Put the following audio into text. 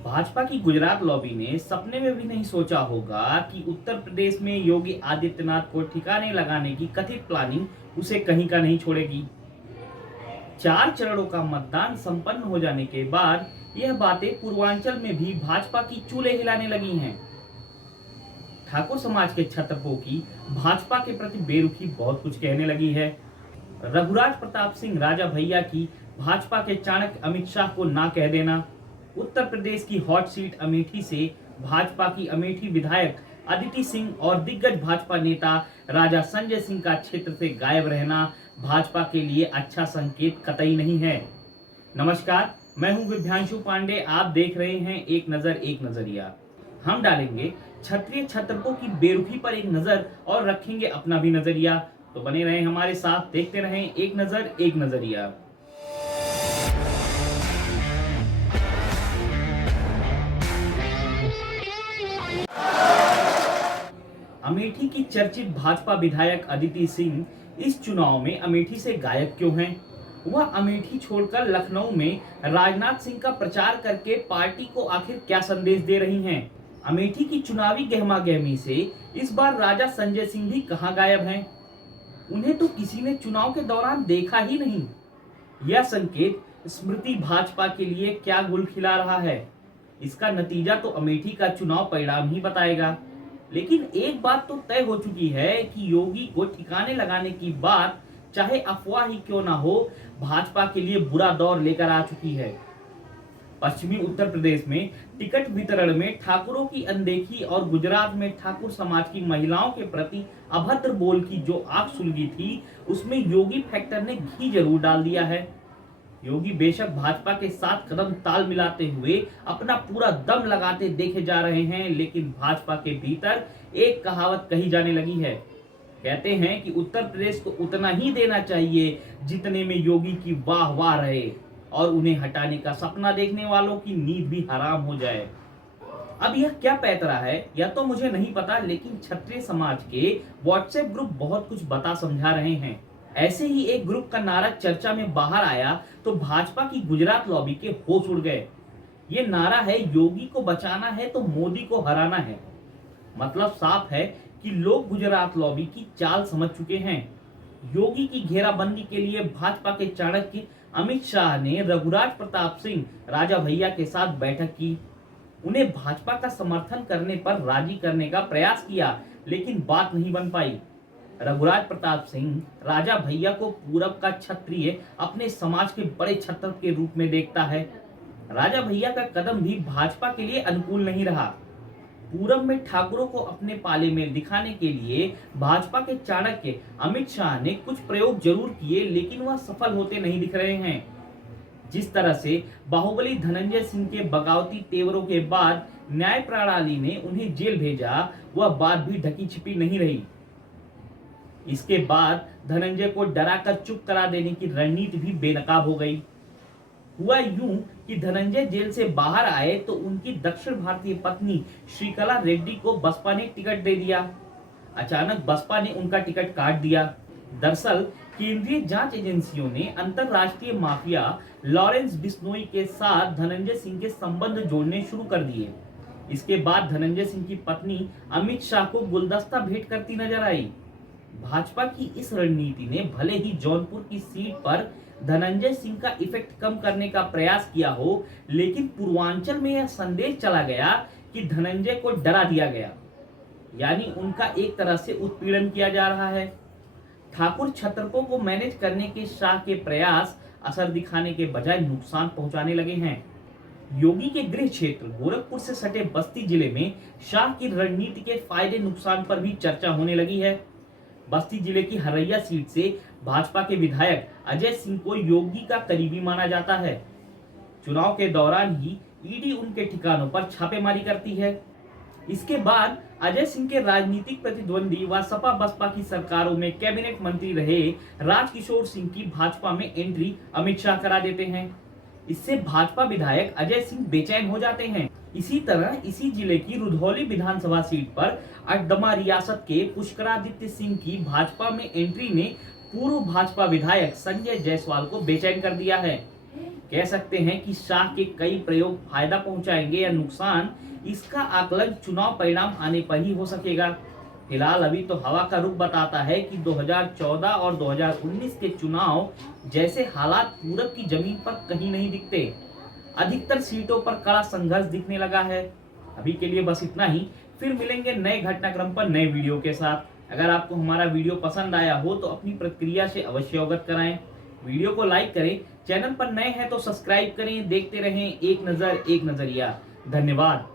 भाजपा की गुजरात लॉबी ने सपने में भी नहीं सोचा होगा कि उत्तर प्रदेश में योगी आदित्यनाथ को ठिकाने लगाने की कथित प्लानिंग उसे कहीं का नहीं छोड़ेगी। 4 चरणों का मतदान संपन्न हो जाने के बाद यह बातें पूर्वांचल में भी भाजपा की चूल्हे हिलाने लगी हैं। ठाकुर समाज के छत्रपों की भाजपा के प्रति बेरुखी बहुत कुछ कहने लगी है। रघुराज प्रताप सिंह राजा भैया की भाजपा के चाणक्य अमित शाह को ना कह देना, उत्तर प्रदेश की हॉट सीट अमेठी से भाजपा की अमेठी विधायक अदिति सिंह और दिग्गज भाजपा नेता राजा संजय सिंह का क्षेत्र से गायब रहना भाजपा के लिए अच्छा संकेत कतई नहीं है। नमस्कार, मैं हूं विभ्यांशु पांडे। आप देख रहे हैं एक नजर एक नजरिया। हम डालेंगे क्षत्रिय छत्रपों की बेरुखी पर एक नजर और रखेंगे अपना भी नजरिया। तो बने रहें हमारे साथ, देखते रहें एक नजर एक नजरिया। अमेठी की चर्चित भाजपा विधायक अदिति सिंह इस चुनाव में अमेठी से गायब क्यों हैं? वह अमेठी छोड़कर लखनऊ में राजनाथ सिंह का प्रचार करके पार्टी को आखिर क्या संदेश दे रही हैं? अमेठी की चुनावी गहमागहमी से इस बार राजा संजय सिंह भी कहां गायब हैं? उन्हें तो किसी ने चुनाव के दौरान देखा ही नहीं। यह संकेत स्मृति भाजपा के लिए क्या गुल खिला रहा है, इसका नतीजा तो अमेठी का चुनाव परिणाम ही बताएगा। लेकिन एक बात तो तय हो चुकी है कि योगी को ठिकाने लगाने की बात चाहे अफवाह ही क्यों ना हो, भाजपा के लिए बुरा दौर लेकर आ चुकी है। पश्चिमी उत्तर प्रदेश में टिकट वितरण में ठाकुरों की अनदेखी और गुजरात में ठाकुर समाज की महिलाओं के प्रति अभद्र बोल की जो आग सुलगी थी, उसमें योगी फैक्टर ने घी जरूर डाल दिया है। योगी बेशक भाजपा के साथ कदम ताल मिलाते हुए अपना पूरा दम लगाते देखे जा रहे हैं, लेकिन भाजपा के भीतर एक कहावत कही जाने लगी है। कहते हैं कि उत्तर प्रदेश को उतना ही देना चाहिए जितने में योगी की वाह वाह रहे और उन्हें हटाने का सपना देखने वालों की नींद भी हराम हो जाए। अब यह क्या पैतरा है यह तो मुझे नहीं पता, लेकिन क्षत्रिय समाज के व्हाट्सएप ग्रुप बहुत कुछ बता समझा रहे हैं। ऐसे ही एक ग्रुप का नारा चर्चा में बाहर आया तो भाजपा की गुजरात लॉबी के होश उड़ गए। ये नारा है, योगी को बचाना है तो मोदी को हराना है। मतलब साफ है कि लोग गुजरात लॉबी की चाल समझ चुके हैं। योगी की घेराबंदी के लिए भाजपा के चाणक्य अमित शाह ने रघुराज प्रताप सिंह राजा भैया के साथ बैठक की। उन्हें भाजपा का समर्थन करने पर राजी करने का प्रयास किया, लेकिन बात नहीं बन पाई। रघुराज प्रताप सिंह राजा भैया को पूरब का क्षत्रिय अपने समाज के बड़े छत्र के रूप में देखता है। राजा भैया का कदम भी भाजपा के लिए अनुकूल नहीं रहा। पूरब में ठाकुरों को अपने पाले में दिखाने के लिए भाजपा के चाणक्य अमित शाह ने कुछ प्रयोग जरूर किए, लेकिन वह सफल होते नहीं दिख रहे हैं। जिस तरह से बाहुबली धनंजय सिंह के बगावती तेवरों के बाद न्याय प्रणाली ने उन्हें जेल भेजा, वह बात भी ढकी छिपी नहीं रही। इसके बाद धनंजय को डराकर चुप करा देने की रणनीति भी बेनकाब हो गई। हुआ यूं कि धनंजय जेल से बाहर आए तो उनकी दक्षिण भारतीय पत्नी श्रीकला रेड्डी को बसपा ने टिकट दे दिया। अचानक बसपा ने उनका टिकट काट दिया। दरअसल केंद्रीय जांच एजेंसियों ने अंतरराष्ट्रीय माफिया लॉरेंस बिश्नोई के साथ धनंजय सिंह के संबंध जोड़ने शुरू कर दिए। इसके बाद धनंजय सिंह की पत्नी अमित शाह को गुलदस्ता भेंट करती नजर आई। भाजपा की इस रणनीति ने भले ही जौनपुर की सीट पर धनंजय सिंह का इफेक्ट कम करने का प्रयास किया हो, लेकिन पूर्वांचल में यह संदेश चला गया कि धनंजय को डरा दिया गया, यानी उनका एक तरह से उत्पीड़न किया जा रहा है। ठाकुर छत्रपों को मैनेज करने के शाह के प्रयास असर दिखाने के बजाय नुकसान पहुंचाने लगे हैं। योगी के गृह क्षेत्र गोरखपुर से सटे बस्ती जिले में शाह की रणनीति के फायदे नुकसान पर भी चर्चा होने लगी है। बस्ती जिले की हरैया सीट से भाजपा के विधायक अजय सिंह को योगी का करीबी माना जाता है। चुनाव के दौरान ही ईडी उनके ठिकानों पर छापेमारी करती है। इसके बाद अजय सिंह के राजनीतिक प्रतिद्वंदी व सपा बसपा की सरकारों में कैबिनेट मंत्री रहे राजकिशोर सिंह की भाजपा में एंट्री अमित शाह करा देते हैं। इससे भाजपा विधायक अजय सिंह बेचैन हो जाते हैं। इसी तरह इसी जिले की रुधौली विधानसभा सीट पर अड्डमा रियासत के पुष्करादित्य सिंह की भाजपा में एंट्री ने पूर्व भाजपा विधायक संजय जायसवाल को बेचैन कर दिया है। कह सकते हैं कि शाह के कई प्रयोग फायदा पहुंचाएंगे या नुकसान, इसका आकलन चुनाव परिणाम आने पर ही हो सकेगा। फिलहाल अभी तो हवा का रुख बताता है कि 2014 और 2019 के चुनाव जैसे हालात पूरब की जमीन पर कहीं नहीं दिखते। अधिकतर सीटों पर कड़ा संघर्ष दिखने लगा है। अभी के लिए बस इतना ही, फिर मिलेंगे नए घटनाक्रम पर नए वीडियो के साथ। अगर आपको हमारा वीडियो पसंद आया हो तो अपनी प्रतिक्रिया से अवश्य अवगत कराएं। वीडियो को लाइक करें, चैनल पर नए हैं तो सब्सक्राइब करें। देखते रहें एक नजर एक नजरिया। धन्यवाद।